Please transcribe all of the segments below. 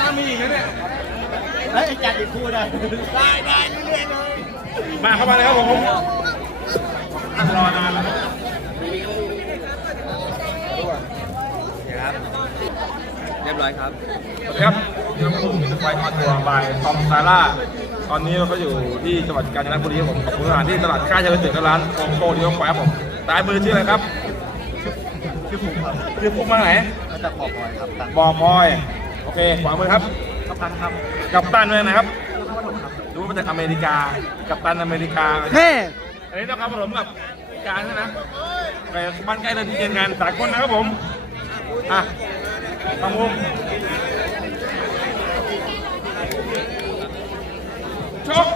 ถ้ามีอีกนะเนี่ยเฮ้ยจัดอีกคู่ได้ได้ได้เรื่อยๆเลยมาเข้ามาเลยครับผมรอนานแล้วเรียบร้อยครับสวัสดีครับยกลุ่มไฟออนทัวร์บายทอมซาร่า ตอนนี้เราก็อยู่ที่จังหวัดกาญจนบุรีครับผมขอบคุณสถานที่ตลาดกล้าเจริญเสือร้านโกโก้ที่ยกไฟครับผมซ้ายมือชื่ออะไรครับ ชื่อภูมิครับชื่อพวกมาไหนมาจากขอบพลอยครับตังบอมอย โอเคขวามือครับ กัปตันครับกับตันเลยนะครับรู้ว่ามาจากอเมริกา กับตันอเมริกา เฮ้อันนี้นะครับผมกับการใช่ไหมไปบ้านใกล้เดินที่เรียนงานสากลนะครับผม อะทางมุมชก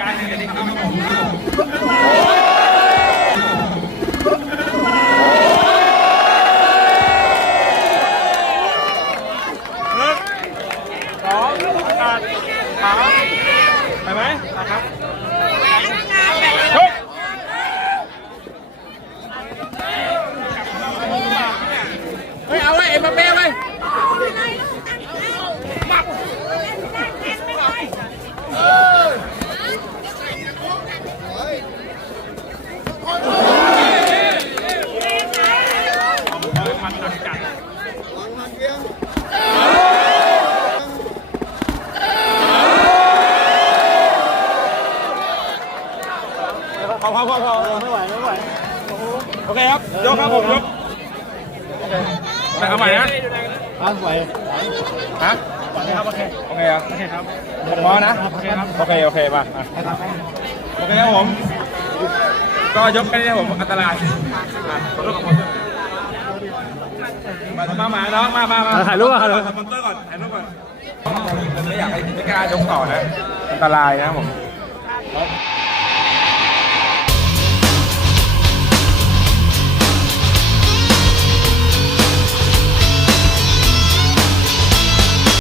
การแข่งขันครับผมหนึ่ง สองสามไปไหมครับชกเฮ้ย เอาไว้เอ็มบัปเป้ไว้มันจัดจัด พอพอพอพอไม่ไหวไม่ไหวโอเคครับยกครับผมยกโอเคไปเอาใหม่นะอะไหวฮะโอเคครับโอเคโอเคครับโอเคครับพอนะโอเคครับโอเคโอเคมาโอเคครับผมก็ยกแค่นี้ผมอันตรายขอโทษขอโทษมามามาน้องมามามาถ่ายรูปก่อนถ่ายรูปก่อนถ่ายรูปก่อนไม่อยากให้ไม่กล้ายกต่อนะ อันตรายนะผม